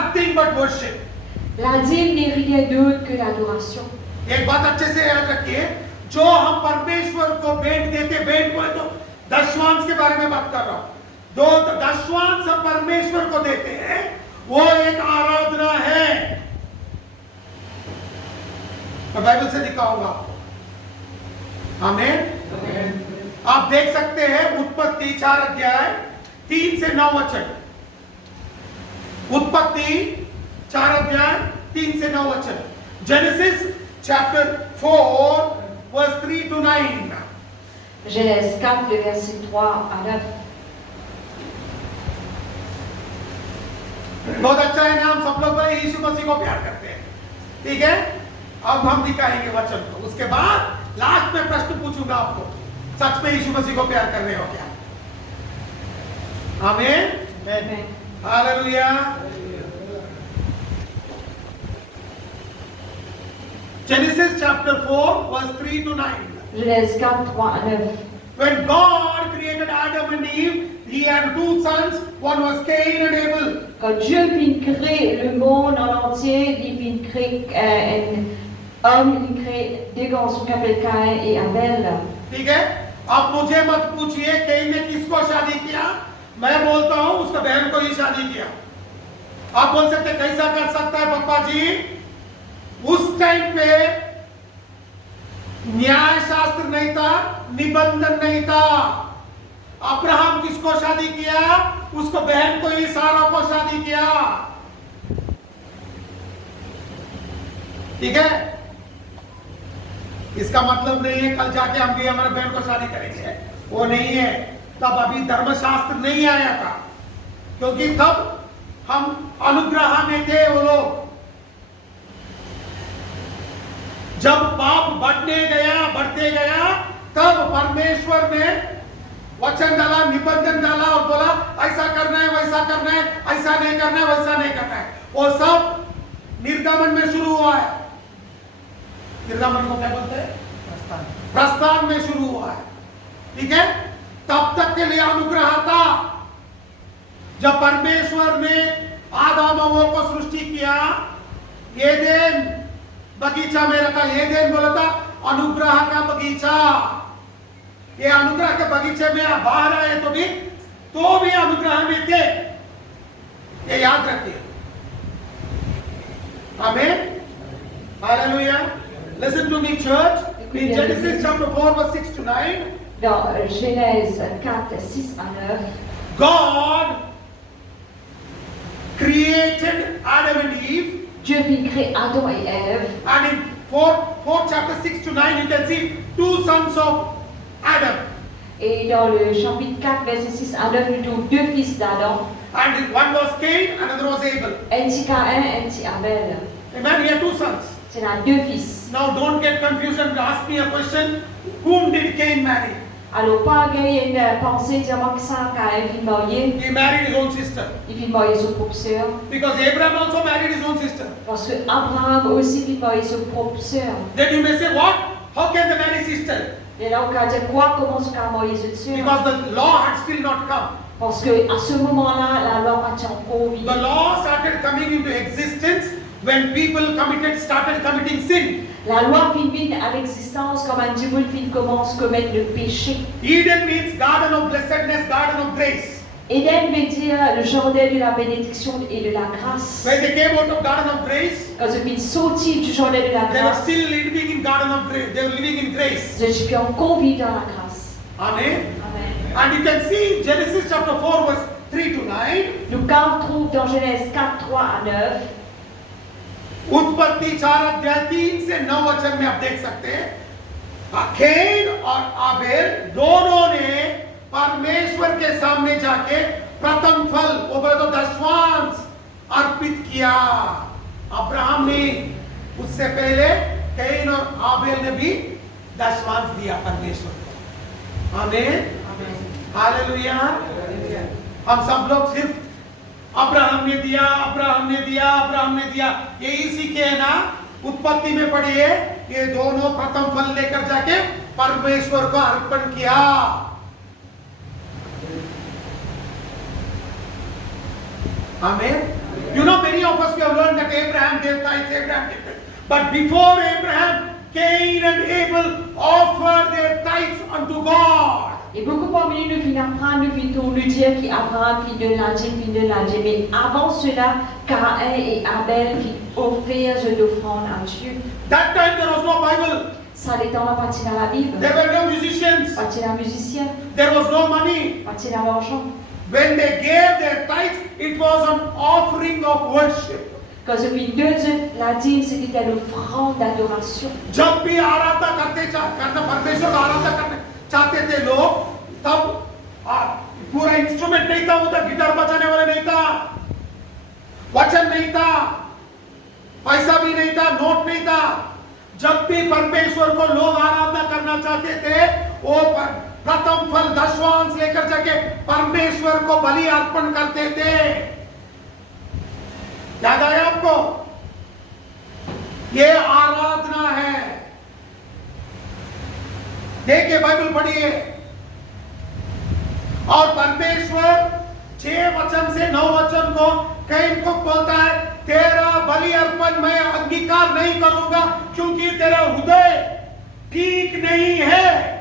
nothing but worship. La dîme n'est rien d'autre que l'adoration. एक बात अच्छे से याद रखिए, जो हम परमेश्वर को भेंट देते, भेंट को तो दशवांश के बारे में बात कर रहा हूं, दो दशवांश हम परमेश्वर को देते हैं, वो एक आराधना है। मैं बाइबल से दिखाऊंगा आपको। आमीन। आप देख सकते हैं उत्पत्ति 4 अध्याय 3 से 9 वचन। उत्पत्ति 4 अध्याय 3 से 9 वचन। Genesis chapter 4 verse 3 to 9। Genèse 4, le verset 3 à 9. बहुत अच्छा है ना, हम सब लोग बड़े यीशु मसीह को प्यार करते हैं, ठीक है। अब हम दिखाएंगे वचन को, उसके बाद लास्ट में प्रश्न पूछूंगा आपको, सच में यीशु मसीह को प्यार कर रहे हो क्या? आमीन, hallelujah. Genesis chapter 4 verse 3 to 9। Genèse 4, 3 à 9. When God created Adam and Eve, he had 2 sons, one was Cain and Abel। Quand Dieu vient créer le monde en entier, il vient créer un homme, il crée deux garçons qui s'appellent Caïn et Abel. ठीक है, आप मुझे मत पूछिए can ने किसको शादी किया, मैं बोलता हूं उसका बहन को ही शादी किया। आप बोल सकते कैसा कर सकता है पप्पा जी? उस टाइम पे न्याय शास्त्र नहीं था, निबंधन नहीं था। अब्राहम किसको शादी किया? उसको बहन को ही, सारा को शादी किया। ठीक है, इसका मतलब नहीं है कल जाके हम भी हमारे बहन को शादी करेंगे, वो नहीं है। तब अभी धर्मशास्त्र नहीं आया था, क्योंकि तब हम अनुग्रह में थे वो लोग। जब पाप बढ़ते गया, तब परमेश्वर ने वचन डाला, निबंधन डाला और बोला ऐसा करना है, वैसा करना है, ऐसा नहीं करना है, वैसा नहीं करना है। वो सब निर्गमन में शुरू हुआ है। निर्गमन को क्या बोलते हैं? प्रस्थान में शुरू हुआ है, ठीक है। तब तक के लिए अनुग्रह था। जब परमेश्वर ने आदम हव्वा को सृष्टि किया, एदेन बगीचा में रखा। एदेन बोला था अनुग्रह का बगीचा। ये अनुग्रह के बगीचे में आप बाहर आए तो भी अनुग्रह में थे, ये याद रखिए। आमीन, hallelujah. Listen to me, church. In Genesis chapter 4 verse 6 to 9, Dans Genèse 4, 6 à 9, God created Adam and Eve, Dieu vient créer Adam et Ève. and in 4 chapter 6 to 9 you can see 2 sons of Adam, Et dans le chapitre 4, verset 6 à 9, nous trouvons deux fils d'Adam, and one was Cain, another was Abel. ainsi Caïn, ainsi Abel. Amen. He had 2 sons. C'est là deux fils. Now don't get confused and ask me a question. Whom did Cain marry? Alors, pas gagner une pensée, dire que ça, Caïn vient marier, He married his own sister, il vient marier son propre sœur. because Abraham also married his own sister. Parce que Abraham aussi vient marier son propre sœur. Then you may say, what? How can they marry sister? Et là, on va dire quoi? Comment est-ce qu'on a marié cette sœur? Because the law had still not come. Parce qu'à ce moment-là, la loi n'a pas encore The law started coming into existence when people started committing sin. La loi vient à l'existence quand un diable commence à commettre le péché. Eden means garden of blessedness, garden of grace. Éden veut dire le jardin de la bénédiction et de la grâce. When they came out of garden of grace, Quand ils sont sortis du jardin de la they were grâce, still living in garden of grace. They were living in grace. je suis encore vivre dans la grâce. Amen. Amen. And you can see in Genesis chapter 4 verse 3 to 9. Nous trouvons dans Genèse 4, 3 à 9. उत्पत्ति 4 अध्याय 3 से 9 वचन में आप देख सकते हैं, can और आबेल दोनों ने परमेश्वर के सामने जाके प्रथम फल, वो बोले तो दशवांश अर्पित किया। अब्राहम ने, उससे पहले कैन और आबेल ने भी दशवांश दिया परमेश्वर को। आमीन, हालेलुया। हम सब लोग सिर्फ अब्राहम ने दिया, अब्राहम ने दिया, अब्राहम ने दिया, यही सीखे है ना। उत्पत्ति में पढ़िए, ये दोनों प्रथम फल लेकर जाके परमेश्वर को अर्पण किया। आमीन। You know, many of us we have learned that Abraham gave tithes, Abraham gave tithes. But before Abraham, Cain and Abel offered their tithes unto God. Et beaucoup parmi nous viennent apprendre, nous dire qu'Abraham qui donne la dîme, mais avant cela, Caïn et Abel qui offrirent une offrande à Dieu. That time there was no Bible. Ça les temps là parti dans la Bible. There were no musicians. Parti dans musicien. There was no money. Parti dans l'argent. When they gave their tithes, it was an offering of worship. Quand je vis deux la dîme, c'était une offrande d'adoration. जब भी आराधना करना परमेश्वर का आराधना करने चाहते थे लोग, तब पूरा इंस्ट्रूमेंट नहीं था, उधर गिटार बजाने वाले नहीं था, वचन नहीं था, पैसा भी नहीं था, नोट नहीं था। जब भी परमेश्वर को लोग आराधना करना चाहते थे, वो प्रथम फल दशवांश लेकर जाके परमेश्वर को बलि अर्पण करते थे। याद आया आपको? ये आराधना है। देखिए, बाइबल पढ़िए। और परमेश्वर 6 वचन से 9 वचन को कैन को बोलता है, तेरा बलि अर्पण मैं अंगीकार नहीं करूंगा, क्योंकि तेरा हृदय ठीक नहीं है।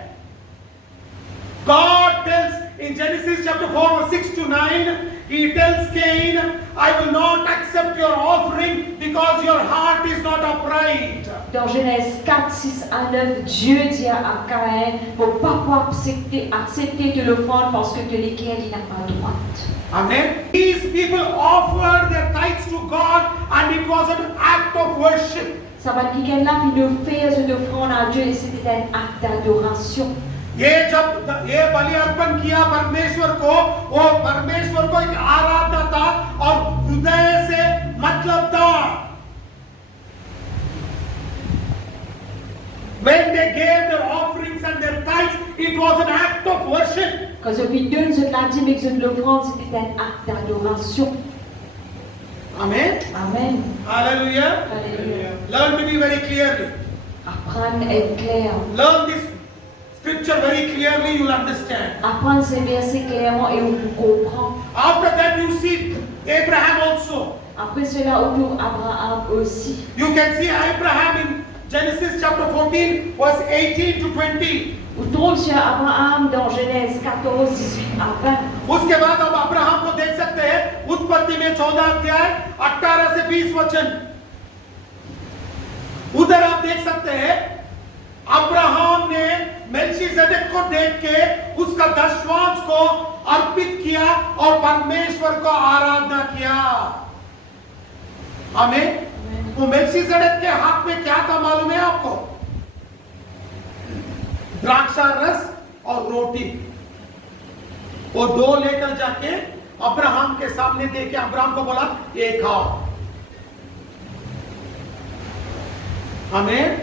God tells in Genesis chapter 4 verse 6 to 9, he tells Cain, I will not accept your offering because your heart is not upright. Dans Genèse 4, 6 à 9, Dieu dit à Caïn, il ne faut pas pouvoir accepter de l'offrande parce que de lesquelles il n'a pas droite. Amen. These people offered their tithes to God and it was an act of worship. Ça va dire qu'elle a une offrande à Dieu et c'était un acte d'adoration. ये जब ये बलि अर्पण किया परमेश्वर को, वो परमेश्वर को एक आराधना था और हृदय से मतलब था। When they gave their offerings and their tithes, it was an act of worship. Quand je vis donne ce la dîme et de l'offrande, c'était un acte d'adoration. Amen. Amen. Hallelujah. Alléluia. Learn to be very clearly. Apprendre à être clair. Learn this scripture very clearly, you will understand. Apprendre ces versets clairement et on comprend. After that you see Abraham also. Après cela, on trouve Abraham aussi. You can see Abraham in Genesis chapter 14 verse 18 to 20. On trouve sur Abraham dans Genèse 14, 18 à 20. उसके बाद अब Abraham को देख सकते हैं उत्पत्ति में 14 अध्याय 18 से 20 वचन। उधर आप देख सकते हैं अब्राहम ने मेल्कीसेदेक को देख के उसका दशवांश को अर्पित किया और परमेश्वर को आराधना किया। आमीन। वो मेल्कीसेदेक के हाथ में क्या था मालूम है आपको? द्राक्षा रस और रोटी। वो 2 लेकर जाके अब्राहम के सामने दे के अब्राहम को बोला, ये खाओ। आमीन।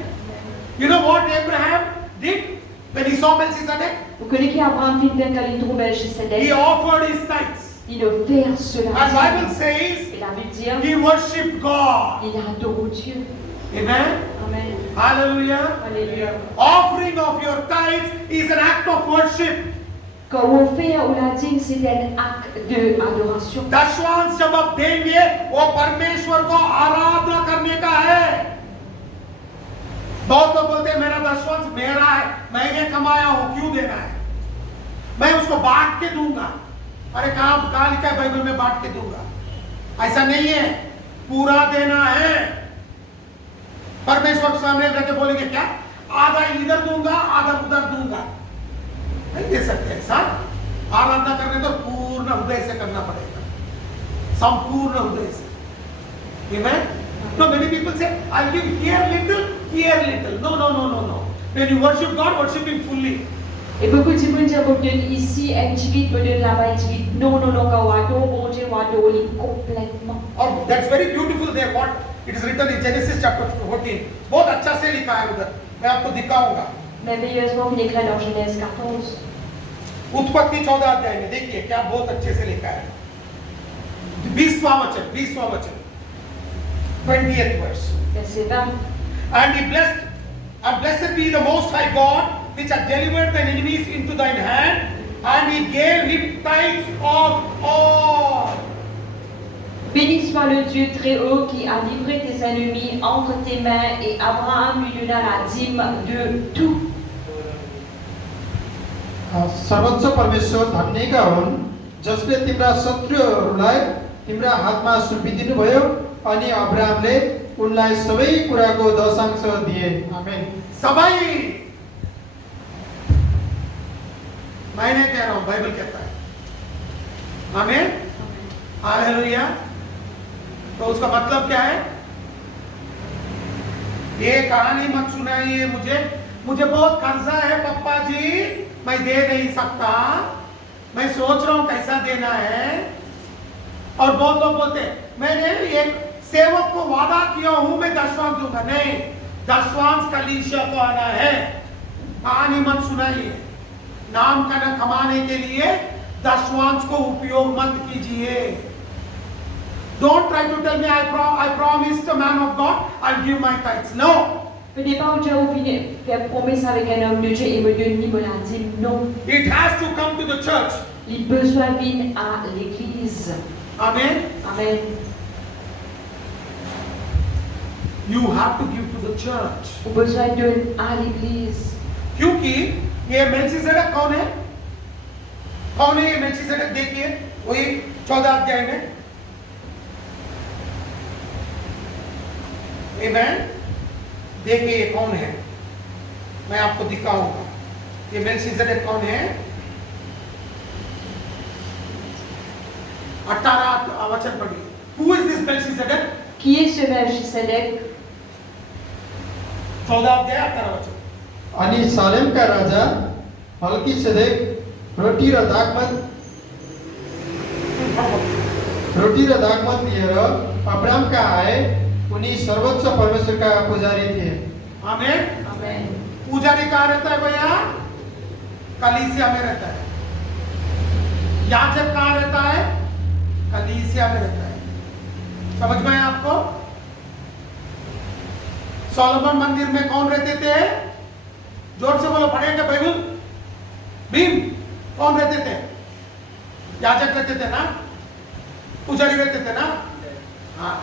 You know what Abraham did when he saw Melchizedek? Vous connaissez qui Abraham fit bien quand il trouve Melchisedec? He offered his tithes. Il offert cela. And Bible says Et la Bible dit, he worshipped God. il adore Dieu. Amen. Amen. Hallelujah. Alléluia. Offering of your tithes is an act of worship. Quand on fait au latin, c'est un acte d'adoration. दशवांश जब आप देंगे वो परमेश्वर को आराधना करने का है। बहुत लोग बोलते हैं मेरा दशवांश मेरा है, मैंने कमाया हूं, क्यों देना है? मैं उसको बांट के दूंगा। अरे कहां लिखा है बाइबल में बांट के दूंगा? ऐसा नहीं है, पूरा देना है। परमेश्वर के सामने जाके बोलेंगे क्या? आधा इधर दूंगा, आधा उधर दूंगा। नहीं दे सकते ऐसा। आराधना करने तो पूर्ण हृदय से करना पड़ेगा, संपूर्ण हृदय से। Amen? No, many people say, I'll give here little, here little. No, no, no, no, no. When you worship God, worship Him fully. Et beaucoup de gens disent, vous donne ici un petit bit, vous donne là-bas un petit bit. Non, non, non, quand on adore, bon Dieu, on adore complètement. और that's very beautiful there. What it is written in Genesis chapter 14. बहुत अच्छा से लिखा है उधर। मैं आपको दिखाऊंगा। Merveilleusement, il écrit dans Genèse 14. उत्पत्ति 14 अध्याय में देखिए क्या बहुत अच्छे से लिखा है। 20वां वचन 20th verse. Verset 20. And he blessed, and blessed be the Most High God, which hath delivered thine enemies into thine hand, and he gave him tithes of all. Béni soit le Dieu très haut qui a livré tes ennemis entre tes mains et Abraham lui donna la dîme de tout. सर्वोच्च परमेश्वर धन्यका हुन् जसले तिम्रा शत्रुहरूलाई तिम्रा हातमा सुम्पिदिनु भयो अनि अब्राहमले उनलाई सबै कुराको दशांश दिए। आमेन। सबै मैंने कह रहा हूं, बाइबल कहता है। आमीन, हालेलुया। तो उसका मतलब क्या है? ये कहानी मत सुनाइए मुझे बहुत कर्जा है पापा जी, मैं दे नहीं सकता, मैं सोच रहा हूं कैसा देना है। और बहुत लोग बोलते मैंने एक सेवक को वादा किया हूं मैं दशवांश दूंगा। नहीं, दशवांश कलीसिया को आना है। कहानी मत सुनाइए। नाम का न कमाने के लिए दशवांश को उपयोग मत कीजिए। Don't try to tell me I promised a man of God I'll give my tithes. No. Venez pas au Dieu où faire promesse avec un homme de Dieu et me donner mon dîme. Non. It has to come to the church. Les besoins viennent à l'église. Amen. Amen. You have to give to the church. Au besoin donne à l'église. क्योंकि ये Melchizedek कौन है? कौन है ये Melchizedek? देखिए वही 14 अध्याय में। आमेन। देखिए ये कौन है, मैं आपको दिखाऊंगा। ये मेल्कीसेदेक कौन है? 18 वचन पढ़िए। Who is this Melchizedek? Qui est ce Melchisedec? 14 अध्याय 18 वचन। अनि सालेमका राजा मल्कीसेदेक रोटी र दागमत लिएर अब्राहमका आए। उनी सर्वोच्च परमेश्वरका पुजारी थिए। आमेन। Amen. पुजारी कहाँ रहता है भैया? कलीसिया में रहता है। याजक कहाँ रहता है? कलीसिया में रहता है। समझ में आया आपको? सोलोमन मंदिर में कौन रहते थे? जोर से बोलो, पढ़ेंगे बाइबल। भीम कौन रहते थे? याजक रहते थे ना, पुजारी रहते थे ना। हाँ,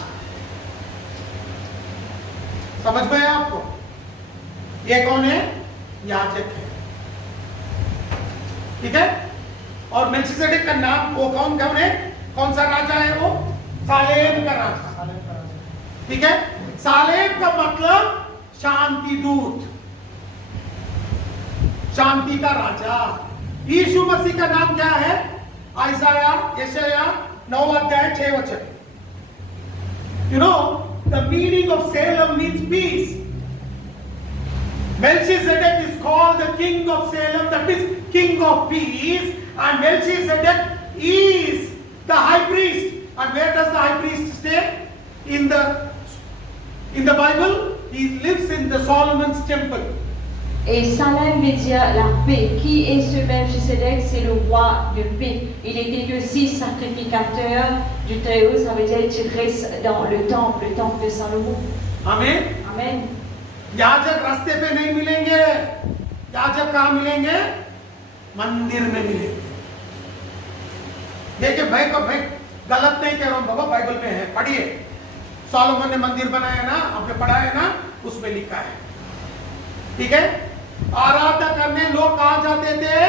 समझ में आया आपको? ये कौन है? याजक है। ठीक है। और मेल्कीसेदेक का नाम वो कौन है? कौन सा राजा है वो? सालेम का राजा। ठीक है। सालेम का मतलब शांति दूत, शांति का राजा। यीशु मसीह का नाम क्या है? यशाया 9 अध्याय 6 वचन। You know, the meaning of Salem means peace. Melchizedek is called the king of Salem, that means king of peace. And Melchizedek is the high priest. And where does the high priest stay? In the Bible, he lives in the Solomon's temple. Et Salem veut dire la paix. Qui est ce Melchisedec? C'est le roi de paix. Il était aussi sacrificateur du Très-Haut, ça veut dire qu'il reste dans le temple de Salomon. Amen. Amen. याजक रास्ते पे नहीं मिलेंगे। याजक कहाँ मिलेंगे? मंदिर में मिलेंगे। देखिए भाई गलत नहीं कह रहा हूं बाबा, बाइबल में है, पढ़िए। सोलोमन ने मंदिर बनाया ना, आपने पढ़ा है ना, उसमें लिखा है। ठीक है। आराधना करने लोग कहां जाते थे?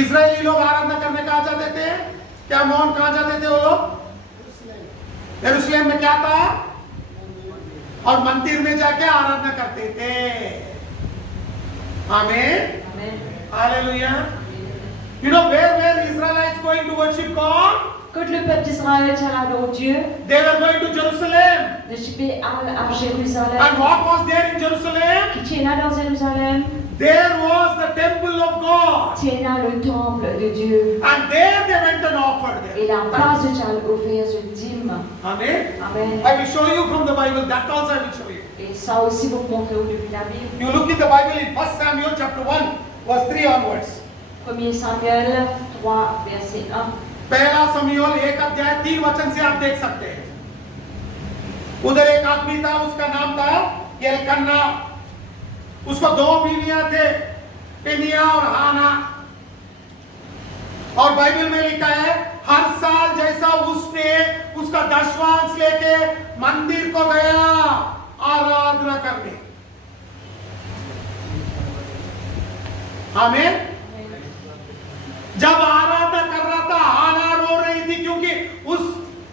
इजरायली लोग आराधना करने कहां जाते थे? क्या मोहन कहां जाते थे वो लोग? यरूशलेम में क्या था? और मंदिर में जाके आराधना करते थे। आमीन। Hallelujah. You know where Israelites going to worship God? Quand le peuple d'Israël adorait Dieu, They were going to Jerusalem. de Chipé à Jérusalem, And what was there in Jerusalem? qui tient dans Jérusalem, There was the temple of God. tient le temple de Dieu. And there they went and offered Et them. là-bas, je t'ai offert une dîme. Amen. Amen. I will show you from the Bible. That also I will show you. Et ça aussi, vous montrer depuis la Bible. You look in the Bible in 1 Samuel chapter 1, verse 3 onwards. 1 Samuel 3, verset 1. पहला समूएल 1 अध्याय 3 वचन से आप देख सकते हैं। उधर एक आदमी था, उसका नाम था एलकन्ना। उसको 2 बीवियां थे, पेनिया और हाना। और बाइबल में लिखा है हर साल जैसा उसने मंदिर को गया आराधना करने। आमीन। जब आराधना कर रहा था, हाना रो रही थी क्योंकि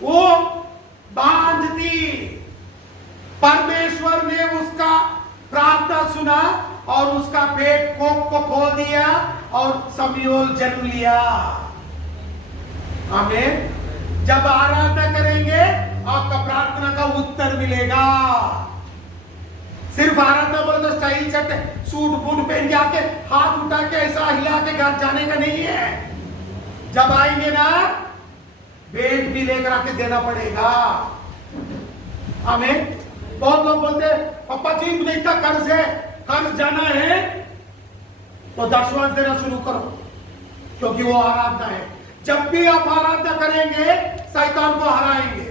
वो बांझ थी। परमेश्वर ने उसका प्रार्थना सुना और उसका पेट कोख को खोल दिया और समूएल जन्म लिया। आमीन। जब आराधना करेंगे आपका प्रार्थना का उत्तर मिलेगा। सिर्फ आराधना बोले तो स्टाइल सेट सूट बूट पहन के आके हाथ उठा के ऐसा हिला के घर जाने का नहीं है। जब आएंगे ना बेट भी लेकर आके देना पड़ेगा। हमें बहुत लोग बोलते हैं पापा जी मुझे इतना कर्ज है, कर्ज जाना है तो दशवांश देना शुरू करो, क्योंकि वो आराधना है। जब भी आप आराधना करेंगे शैतान को हराएंगे।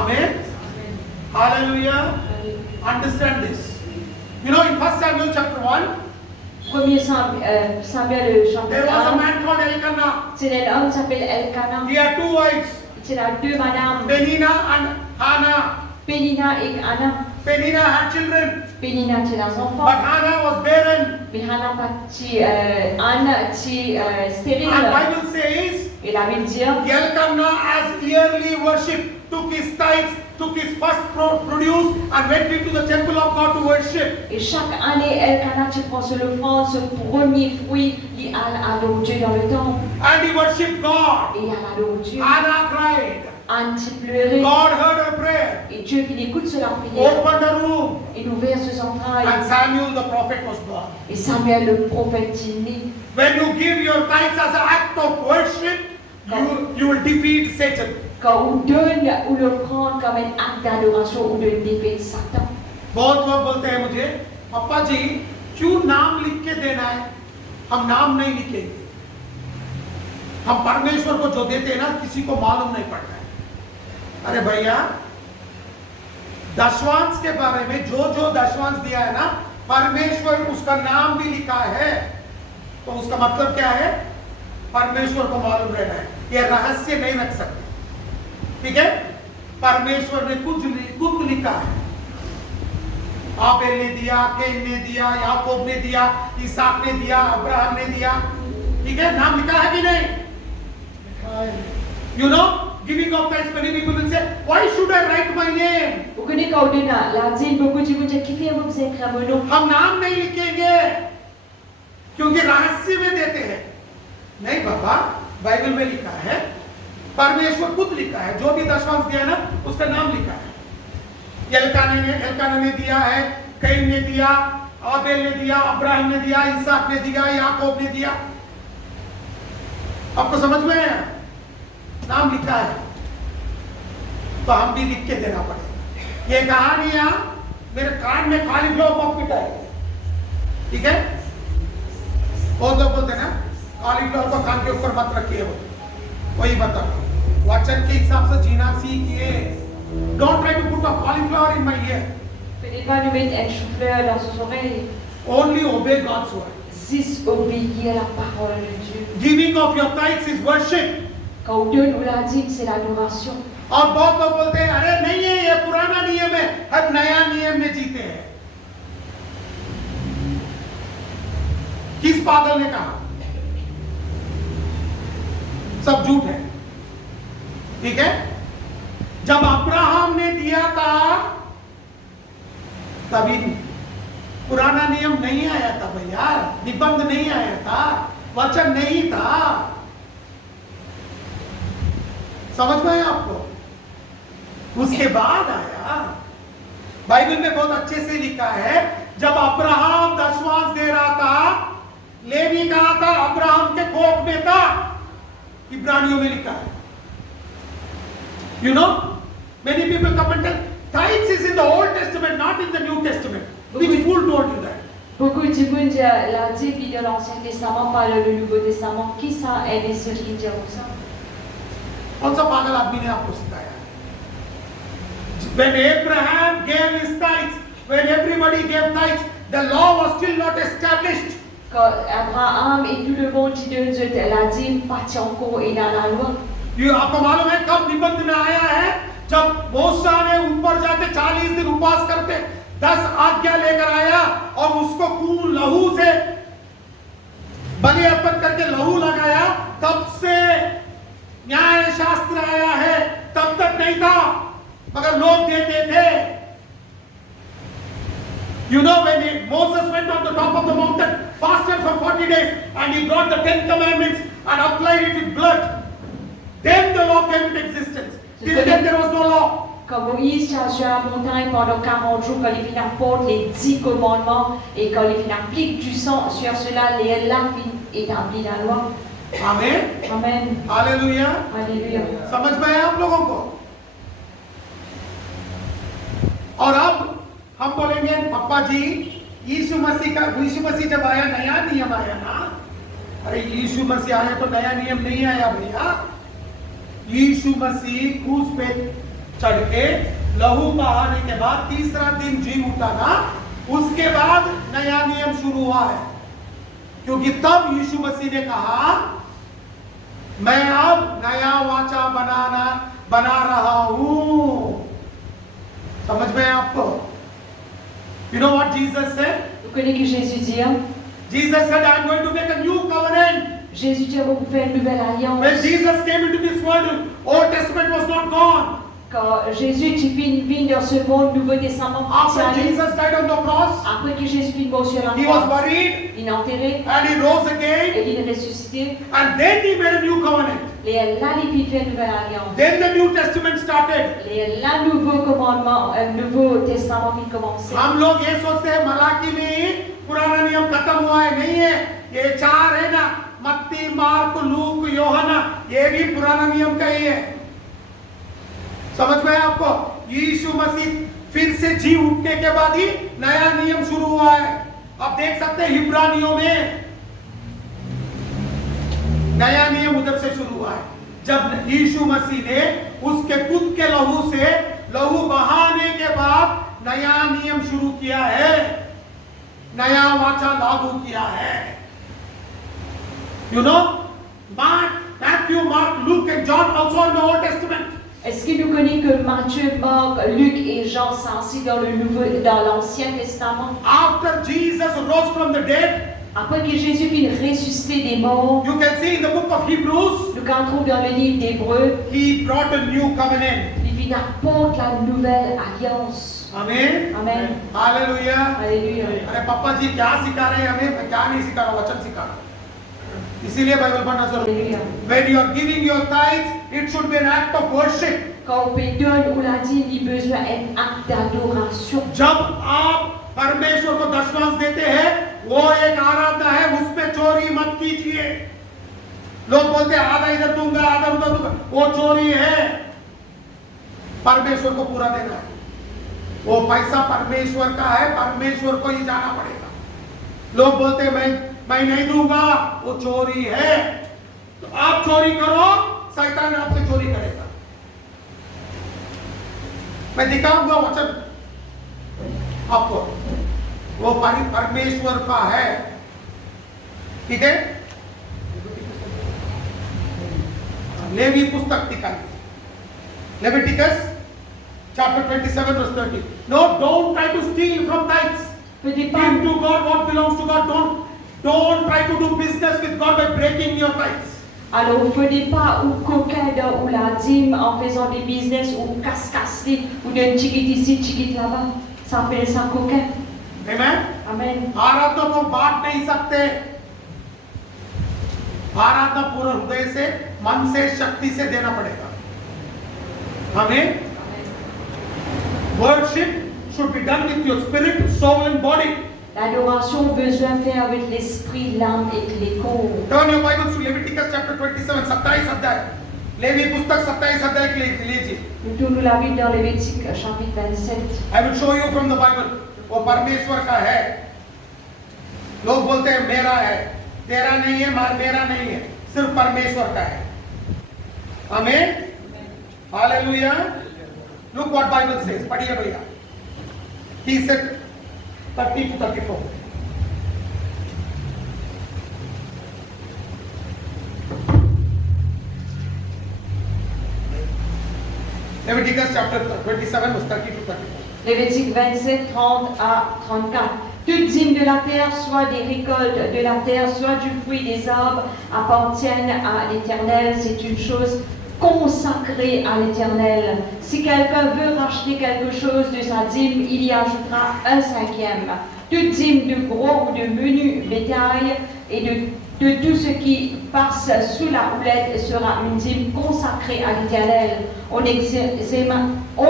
आमीन। Hallelujah. Understand this. You know, in 1 Samuel chapter 1, Premier Samuel there chapitre was a 1, man called Elkanah. c'est un homme qui s'appelle Elkanah. He had two wives, Il a deux madames, Penina and Hannah. Pénina et Anna. Penina had children, Pénina a des but enfants, Hannah was barren. mais Hannah partie, Anne était And stérile. Bible says Et la Bible dit, Elkanah, as yearly worship, took his tithes, took his first produce, and went into the temple of God to worship. et chaque année, Elkanah tu prends son offrande, son premier fruit, il adore Dieu dans le temple. And he worshipped God. Et elle adore Dieu. Hannah cried. Anne tu pleurait. God heard her prayer, Et Dieu il écoute sur la prière. opened the room, Il ouvert ses entrailles. and Samuel the prophet was born. Et Samuel le prophète est né. When you give your tithes as an act of worship, you will defeat Satan. Quand on donne ou l'offrande comme un acte d'adoration ou de défaite Satan. बहुत लोग बोलते हैं मुझे पापा जी क्यों नाम लिख के देना है? हम नाम नहीं लिखेंगे। हम परमेश्वर को जो देते हैं ना किसी को मालूम नहीं पड़ता है। अरे भैया, दशवांश के बारे में जो दशवांश दिया है ना, परमेश्वर उसका नाम भी लिखा है, तो उसका मतलब क्या है? परमेश्वर को मालूम रहना है। यह रहस्य नहीं रख सकते, ठीक है? परमेश्वर ने कुछ गुप्त लिखा है। आबेल ने दिया, कैन ने दिया, याकूब ने दिया, इसहाक ने दिया, अब्राहम ने दिया, ठीक है? नाम लिखा है कि नहीं? You know, giving of thanks, many people will say, why should I write my name? Vous connaissez quand on a la dîme, beaucoup de gens qui font vous écrire mon nom. हम नाम नहीं लिखेंगे क्योंकि रहस्य में देते हैं। नहीं बाबा, बाइबल में लिखा है, परमेश्वर खुद लिखा है, जो भी दशवांश दिया ना उसका नाम लिखा है। एलकाना ने दिया है, कैन ने दिया, आबेल ने दिया, अब्राहम ने दिया, इसहाक ने दिया, याकूब ने दिया। आपको समझ में आया? नाम लिखा है तो हम भी लिख के देना पड़ेगा। ये कहानियां मेरे कान में कॉलीफ्लावर पॉकेट आएगी, ठीक है? बहुत लोग बोलते हैं ना कॉलीफ्लावर को कान के ऊपर मत रखिए, वही बता रहा हूं। वचन के हिसाब से जीना सीखिए। Don't try to put a cauliflower in my ear. Venez pas nous mettre un chou-fleur dans ses oreilles. Only obey God's word. Juste obéir à la parole de Dieu. Giving of your tithes is worship. Quand on donne ou la dîme, c'est l'adoration. और बहुत लोग बोलते हैं अरे नहीं है, ये पुराना नियम है, हम नया नियम में जीते हैं। किस पागल ने कहा? सब झूठ है, ठीक है? जब अब्राहम ने दिया था तभी पुराना नियम नहीं आया था भैया, निबंध नहीं आया था, वचन नहीं था। समझ में आया आपको? उसके बाद आया। बाइबल में बहुत अच्छे से लिखा है, जब अब्राहम दशवांश दे रहा था, लेवी कहा था अब्राहम के कोख में था, इब्रानियों में लिखा है। You know, many people come and tell, tithes is in the Old Testament, not in the New Testament. Which fool told you that? Beaucoup de gens disent la dîme de l'Ancien Testament, pas le Nouveau Testament. Qui ça est des ceux qui disent ça? कौन सा पागल आदमी ने आपको सिखाया? When Abraham gave his tithes, when everybody gave tithes, the law was still not established. Quand Abraham et tout le monde qui donne la dîme, partent encore et dans la loi. ये आपको मालूम है कब निबंधन आया है? जब मूसा ने ऊपर जाके 40 दिन उपवास करते 10 आज्ञा लेकर आया और उसको खून लहू से बलि अर्पण करके लहू लगाया, तब से न्याय शास्त्र आया है। तब तक नहीं था, मगर लोग देते थे। You know, when Moses went on the top of the mountain, fasted for 40 days, and he brought the 10 commandments and applied it with blood, then the law came into existence. Till then there was no law. Quand Moïse tient sur la montagne pendant 40 jours, quand il apporte les 10 commandements et quand il applique du sang sur cela, là établit la loi. Amen. Amen. Alléluia. Alléluia. समझ में आया आप लोगों को? और अब हम बोलेंगे पप्पा जी, यीशु मसीह जब आया नया नियम आया ना। अरे यीशु मसीह आया तो नया नियम नहीं आया भैया। यीशु मसीह क्रूस पे चढ़ के लहू बहाने के बाद तीसरा दिन जी उठा ना, उसके बाद नया नियम शुरू हुआ है। क्योंकि तब यीशु मसीह ने कहा, मैं अब नया वाचा बना रहा हूं। समझ में आपको? You know what Jesus said? Vous connaissez que Jésus dit, hein? Jesus said, I'm going to make a new covenant. Jésus dit, on va faire une nouvelle alliance. When Jesus came into this world, Old Testament was not gone. Quand Jésus est venu dans ce monde, Nouveau Testament, After Jesus died on the cross, après que Jésus fut mort sur la he was croix, buried il est enterré and he rose again, et il est ressuscité. and then he made a new covenant. Et là, il fait une nouvelle alliance. Then the New Testament started. Et là, nouveau commandement, Nouveau Testament vient commencer. हम लोग ये सोचते हैं मलाकी में ही पुराना नियम खत्म हुआ है। नहीं है, ये 4 है ना, मत्ती, मार्क, लूक, यूहन्ना, ये भी पुराना नियम का ही है। समझ में आया आपको? यीशु मसीह फिर से जी उठने के बाद ही नया नियम शुरू हुआ है। आप देख सकते हैं इब्रानियों में नया नियम उधर से शुरू हुआ है, जब यीशु मसीह ने उसके खुद के लहू से लहू बहाने के बाद नया नियम शुरू किया है, नया वाचा लागू किया है। You know, Matthew, Mark, Luke and John also in the Old Testament. Est-ce que nous connaissons que Matthieu, Marc, Luc et Jean sont aussi dans l'Ancien Testament? After Jesus rose from the dead, après que Jésus fit ressusciter des morts, you can see in the book of Hebrews, nous rentrons dans le livre d'Hébreux, he brought a new covenant. il apporte la nouvelle alliance. Amen. Amen. Hallelujah. Alléluia. अरे पापा जी क्या सिखा रहे हैं हमें? मैं क्या नहीं सिखा रहा, वचन सिखा रहा हूं। इसीलिए बाइबल पढ़ना जरूरी है। Alléluia. When you are giving your tithes, it should be an act of worship. Quand on peut donner ou l'a dit, il a besoin d'un acte d'adoration. जब आप परमेश्वर को दशमांश देते हैं, वो एक आराधना है, उसमें चोरी मत कीजिए। लोग बोलते हैं आधा इधर दूंगा, आधा उधर दूंगा, वो चोरी है। परमेश्वर को पूरा देना है। वो पैसा परमेश्वर का है, परमेश्वर को ही जाना पड़ेगा। लोग बोलते हैं मैं नहीं दूंगा, वो चोरी है। तो आप चोरी करो, शैतान आपसे चोरी करेगा। मैं दिखाऊंगा वचन आपको, वो परमेश्वर का है। ठीक है? लेवी पुस्तक दिखाई, Leviticus chapter 27 verse 30. No, don't try to steal from tithes. Give to God what belongs to God. Don't try to do business with God by breaking your tithes. Alors, ne prenez pas ou coquin ou la dîme en faisant des business ou casse-casse ou d'un ticket ici, ticket là-bas. Ça s'appelle ça coquin. Amen. Amen. आराधना को बांट नहीं सकते। आराधना पूर्ण हृदय से, मन से, शक्ति से देना पड़ेगा। हमें worship should be done with your spirit, soul and body. L'adoration besoin de faire avec l'esprit, l'âme et les corps. Turn your Bibles to Leviticus chapter 27, 27 अध्याय। लेवी पुस्तक 27 अध्याय के लीजिए। Nous tournons la Bible dans Lévitique chapitre 27. I will show you from the Bible. वो परमेश्वर का है। लोग बोलते हैं मेरा है, तेरा नहीं है, मेरा नहीं है, सिर्फ परमेश्वर का है। आमीन। Hallelujah. Look what Bible says. पढ़िए भैया। He said 30 to 34. Leviticus chapter 27 verse 30 to 34. Lévitique 27, 30 à 34. Toute dîme de la terre, soit des récoltes de la terre, soit du fruit des arbres, appartiennent à l'Éternel. C'est une chose consacrée à l'Éternel. Si quelqu'un veut racheter quelque chose de sa dîme, il y ajoutera un cinquième. Toute dîme de gros ou de menu bétail et de tout ce qui passe sous la houlette sera une dîme consacrée à l'Éternel. On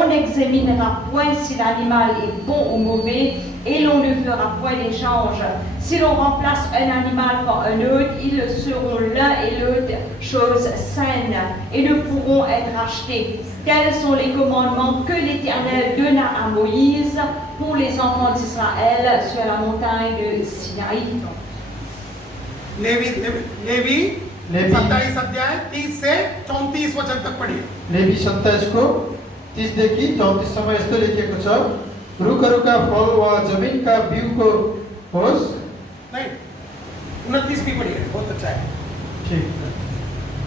n'examinera point si l'animal est bon ou mauvais et l'on ne fera point d'échange. Si l'on remplace un animal par un autre, ils seront l'un et l'autre chose saine et ne pourront être rachetés. Tels sont les commandements que l'Éternel donna à Moïse pour les enfants d'Israël sur la montagne de Sinaï. Levi 27 अध्याय 30 से 34 वचन तक पढ़िए. Levy 27 को 30 देखि 34 सम्म यस्तो लेखिएको छ, रुखहरूका फल वा जमिनका बिउको होस्. नहीं 29 भी पढ़िए, बहुत अच्छा है. ठिक,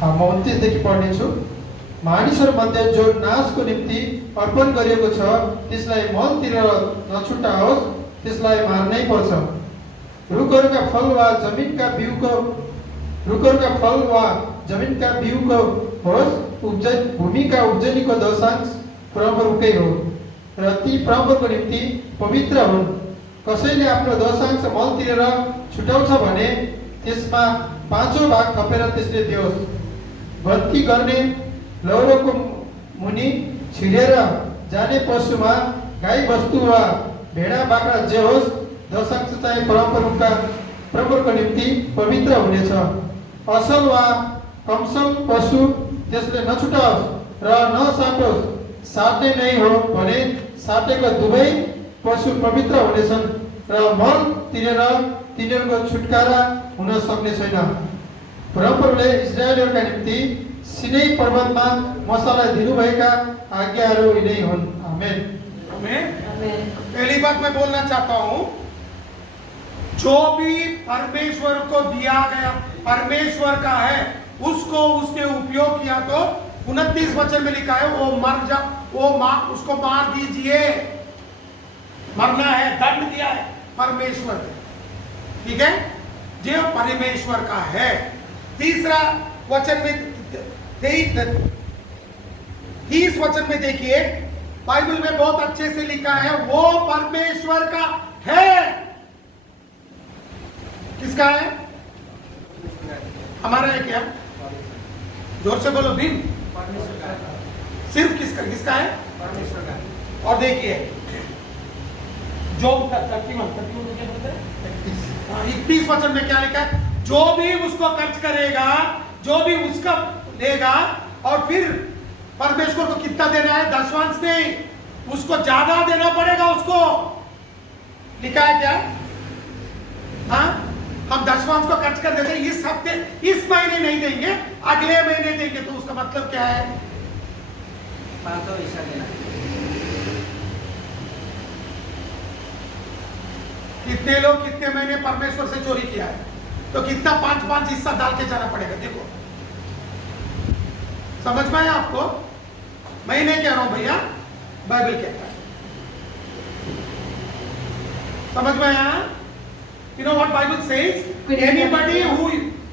म 29 देखि पढ्नेछु. मानिसहरू मध्ये जो नाशको निम्ति अर्पण गरिएको छ त्यसलाई मनतिर नछुटाओस्, त्यसलाई मार्नै पर्छ. रुखहरूका फल वा जमिनका बिउको होस्, भूमिका उब्जनीको दशांश परम्पराकै हो र ती परम्पराको निम्ति पवित्र हुन्. कसैले आफ्नो दशांश मलतिर छुटाउँछ भने त्यसमा 5औं भाग थपेर त्यसले दियोस्. गन्ती गर्ने लौरोको मुनि छिरेर जाने पशुमा गाई बस्तु वा भेडा बाख्रा जे होस्, दशांश चाहिँ परम्पराको निम्ति पवित्र हुनेछ. असल वा कमसल पशु त्यसले नछुटाओस् र नसाटोस्. साट्ने नै हो भने साटेका दुवै पशु पवित्र हुनेछन् र मल तिरेर तिनीहरूको छुटकारा हुन सक्ने छैन. परम्पराले इस्राएलीहरूका निम्ति सिनै पर्वतमा मसालाई दिनुभएका आज्ञाहरू यिनै हुन्. आमेन. आमेन. Amen. पहली बात मैं बोलना चाहता हूं, जो भी परमेश्वर को दिया गया परमेश्वर का है उसको उसने उपयोग किया. तो 29 वचन में लिखा है उसको मार दीजिए. मरना है, दंड दिया है परमेश्वर ने. ठीक है, जो परमेश्वर का है. तीसरा वचन में 30 वचन में देखिए, बाइबल में बहुत अच्छे से लिखा है वो परमेश्वर का है. किसका है? हमारा है क्या? जोर से बोलो. भीम सिर्फ किसका है? परमेश्वर का. और देखिए जो 31 वचन में क्या लिखा है? जो भी उसको खर्च करेगा, जो भी उसका लेगा, और फिर परमेश्वर को कितना देना है? दशवांश नहीं, उसको ज्यादा देना पड़ेगा. उसको लिखा है क्या? हाँ, हम दशवांश को खर्च कर देते, इस हफ्ते इस महीने नहीं देंगे, अगले महीने देंगे. तो उसका मतलब क्या है? 500 हिस्सा देना. कितने लोग कितने महीने परमेश्वर से चोरी किया है, तो कितना 5-5 हिस्सा डाल के जाना पड़ेगा. देखो, समझ में आया आपको? मैं नहीं कह रहा हूं भैया, बाइबल कहता है. समझ में आया? You know what Bible says? Anybody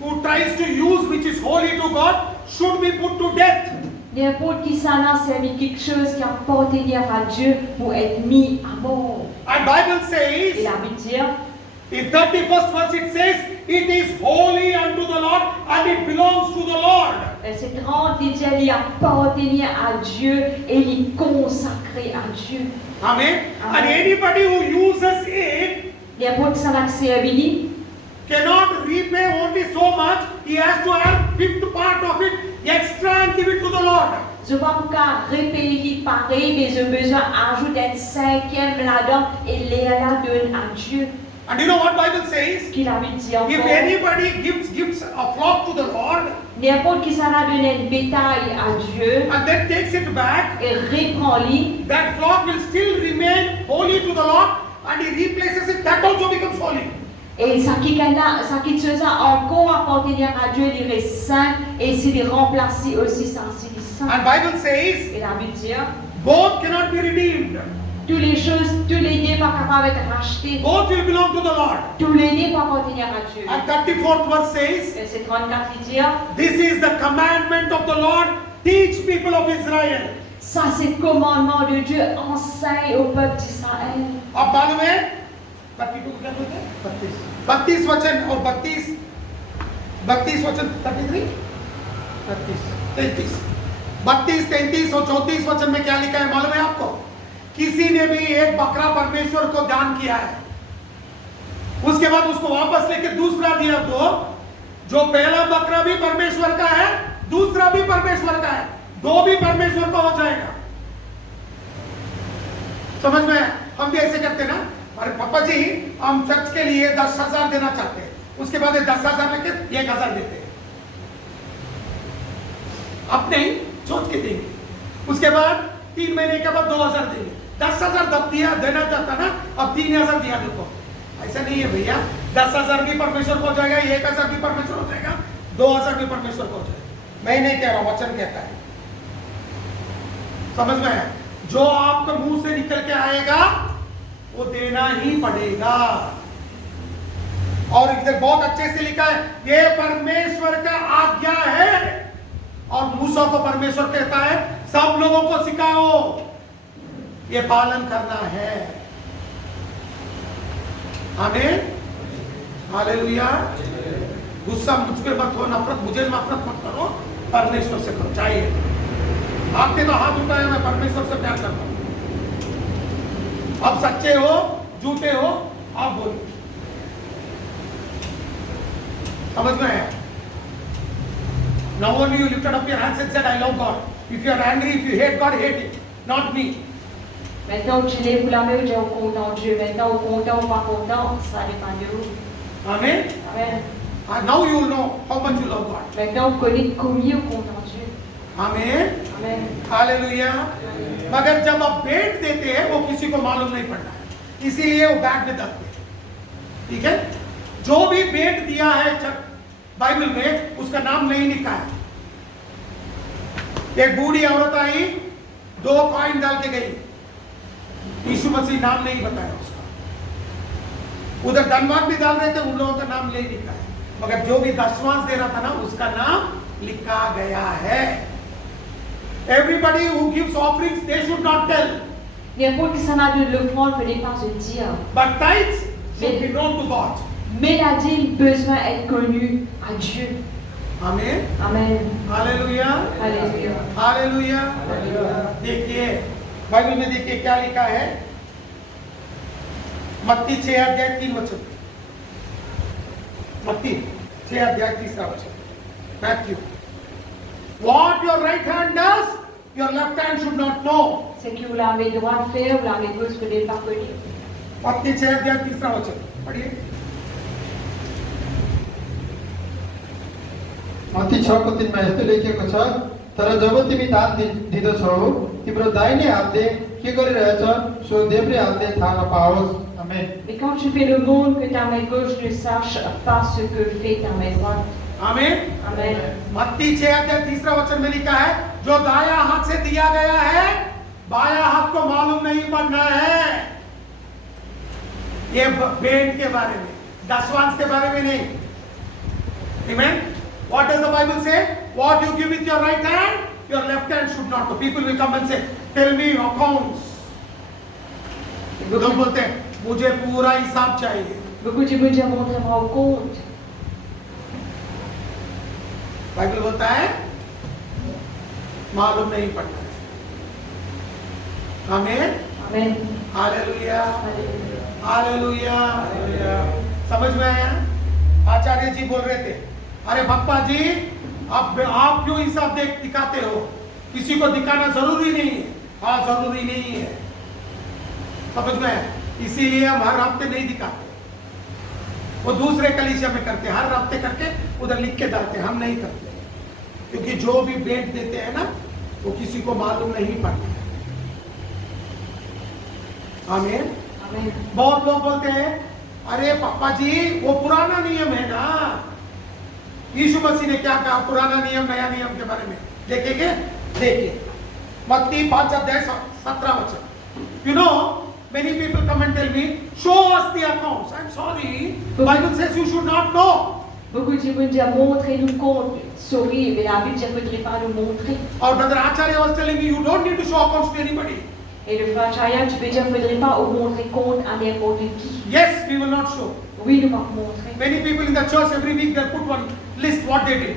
who tries to use which is holy to God should be put to death. N'importe qui s'en a servi quelque chose qui appartenait à Dieu pour être mis à mort. And Bible Et says, la Bible dit, in 31st verse it says, it is holy unto the Lord and it belongs to the Lord. verset 30, il dit, il appartenait à Dieu et il est consacré à Dieu. Amen. Amen. And anybody who uses it N'importe qui s'en a servi, cannot repay only so much. He has to add 5th part of it extra and give it to the Lord. je ne vais pas repayer pareil, mais j'ai besoin d'ajouter un cinquième là-dedans et la donne à Dieu. And you know what Bible says? Qu'il avait dit If encore. anybody gives a flock to the Lord N'importe qui s'en a donné un bétail à Dieu and then takes it back, et reprend-le, that flock will still remain holy to the Lord, and he replaces it. That also becomes holy. Et sakitsösa encore appartenir à Dieu, il est saint et s'il est remplacé aussi sans s'il est saint. And Bible says, Et la Bible dit, both cannot be redeemed. toutes les choses, tous les dés pas capables d'être rachetés. Both will belong to the Lord. Tous les dés pas appartenir à Dieu. And 34th verse says, Verset 34, il dit, this is the commandment of the Lord. Teach people of Israel. ça c'est le commandement de Dieu, enseigne au peuple d'Israël. अब मालूम है 32 को क्या बोलते हैं 32 वचन और 32 वचन 33 33 32 33 और 34 वचन में क्या लिखा है मालूम है आपको? किसी ने भी एक बकरा परमेश्वर को दान किया है, उसके बाद उसको वापस लेके दूसरा दिया, तो जो पहला बकरा भी परमेश्वर का है, दूसरा भी परमेश्वर का है, दो भी परमेश्वर का हो जाएगा। समझ में? हम भी ऐसे करते ना, अरे पापा जी हम चर्च के लिए 10,000 देना चाहते हैं, उसके बाद 10,000 लेके 1,000 देते हैं, अब नहीं सोच के देंगे, उसके बाद 3 महीने के बाद 2,000 देंगे। 10,000 दब दिया देना चाहता ना, अब 3,000 दिया देखो। ऐसा नहीं है भैया, 10,000 भी परमेश्वर को हो जाएगा, 1,000 भी परमेश्वर हो जाएगा, 2,000 भी परमेश्वर को हो जाएगा। मैं नहीं कह रहा, वचन कहता है। समझ में है? जो आपके मुंह से निकल के आएगा वो देना ही पड़ेगा। और इधर बहुत अच्छे से लिखा है, ये परमेश्वर का आज्ञा है, और मूसा को परमेश्वर कहता है सब लोगों को सिखाओ, ये पालन करना है। आमीन, हालेलुया। गुस्सा मुझ पे मत हो, नफरत मुझे नफरत मत करो, परमेश्वर से करो। चाहिए आपने तो हाथ उठाया, मैं परमेश्वर से प्यार करता हूं। अब सच्चे हो झूठे हो आप बोलो, समझ में है? Now only you lifted up your hands and said, I love God. If you are angry, if you hate God, hate it, not me. Maintenant que tu lèves la main, tu es content de Dieu. Maintenant, content ou pas content, ça dépend de vous. Amen. Amen. And now you will know how much you love God. Maintenant, vous connaissez combien vous content de Dieu. Amen. Amen. Hallelujah. मगर जब आप भेंट देते हैं वो किसी को मालूम नहीं पड़ता है, इसीलिए वो बैग में रखते हैं। ठीक है? जो भी भेंट दिया है बाइबल में, उसका नाम नहीं लिखा है। एक बूढ़ी औरत आई, 2 कॉइन डाल के गई, यीशु मसीह नाम नहीं बताया उसका। उधर धनवान भी डाल रहे थे, उन लोगों का नाम नहीं लिखा है, मगर जो भी दशवांश दे रहा था ना, उसका नाम लिखा गया है। Everybody who gives offerings, they should not tell. N'importe qui s'en a de l'offrande, ne fallait pas se dire. But tithes should be known to God. Mais la dîme besoin être connue à Dieu. Amen. Amen. Hallelujah, Alléluia. Hallelujah. देखिए Bible में देखिए क्या लिखा है, मत्ती 6 अध्याय 3 वचन। मत्ती 6 अध्याय 3 वचन। Matthew, what your right hand does, your left hand should not know. Ce que vous la main droite fait, vous la main gauche ne pas connu. मत्ती 6 अध्याय 3 वचन पढ़िए। मत्ती 6:3 मा यस्तो लेखिएको छ, तर जब तिमी दान दिँदछौ, तिम्रो दाहिने हातले के गरिरहेछ सो देब्रे हातले थाहा नपाओस्। आमेन। Mais quand tu fais le monde, que ta main gauche ne sache pas ce que fait ta main droite. आमीन। Amen. मत्ती 6 अध्याय 3 वचन में लिखा है, जो दाया हाथ से दिया गया है, बाया हाथ को मालूम नहीं पड़ना है। ये भेंट के बारे में, दशवांश के बारे में नहीं। Amen. What does the Bible say? What you give with your right hand, your left hand should not. So people will come and say, tell me your accounts. लोग बोलते हैं मुझे पूरा हिसाब चाहिए। Beaucoup de gens montrent mon compte. Bible बोलता है मालूम नहीं पड़ता है। आमीन, Amen. Hallelujah, Alléluia. हालेलुया। समझ में आया? आचार्य जी बोल रहे थे, अरे पप्पा जी आप क्यों हिसाब दिखाते हो? किसी को दिखाना जरूरी नहीं है। हाँ, जरूरी नहीं है। समझ में आया? इसीलिए हम हर हफ्ते नहीं दिखाते, वो दूसरे कलीसिया में करते, हर हफ्ते करके उधर लिख के डालते, हम नहीं करते, क्योंकि जो भी भेंट देते हैं ना, वो किसी को मालूम नहीं पड़ता है। आमीन। Amen. बहुत लोग बोलते हैं अरे पापा जी वो पुराना नियम है ना। यीशु मसीह ने क्या कहा पुराना नियम नया नियम के बारे में देखेंगे। देखिए मत्ती 5:17 You know, many people come and tell me, show us the accounts. I'm sorry, Bible says you should not know. Beaucoup de gens vont dire montrez-nous le compte. Sorry, mais la Bible dit qu'il ne faudrait pas nous montrer. Or brother Acharya was telling me you don't need to show accounts to anybody. Et le frère Chaya, tu peux dire qu'il ne faudrait pas montrer compte à n'importe qui. Yes, we will not show. Oui, nous allons montrer. Many people in the church every week they put one list what they did.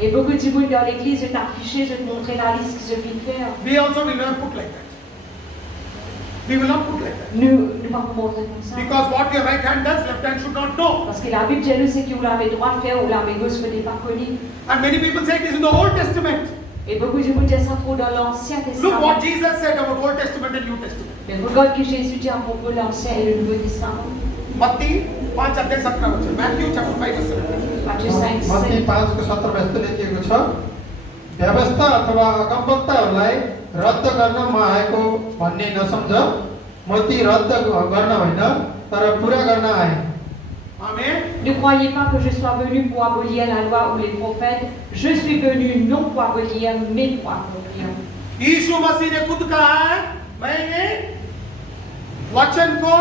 Et beaucoup de gens dans l'église vont t'afficher, vont te montrer la liste qu'ils ont fait faire. We also will not put like that. We will not put like that. Nous allons montrer comme ça. Because what your right hand does, left hand should not know. Parce que la Bible dit c'est que vous l'avez droit de faire ou la gauche ne n'est pas connue. And many people say it is in the Old Testament. Et beaucoup de gens disent ça trop dans l'Ancien Look what Testament. Jesus said about Old Testament and New Testament. Mais regarde que Jésus dit à propos de l'Ancien et le Nouveau Testament. Matthieu 5:17. Matthew chapter 5:17. Matthieu 5, मत्ती 7. 5:17 यस्तो लेखिएको छ, व्यवस्था अथवा अगमवक्ताहरूलाई रद्द गर्न म आएको भन्ने नसम्झ, म ती रद्द गर्न होइन तर पुरा गर्न आएँ। Amen. Ne croyez pas que je sois venu pour abolir la loi ou les prophètes. Je suis venu non pour abolir, mais pour accomplir. यीशु मसीह ने खुद कहा है मैं ये वचन को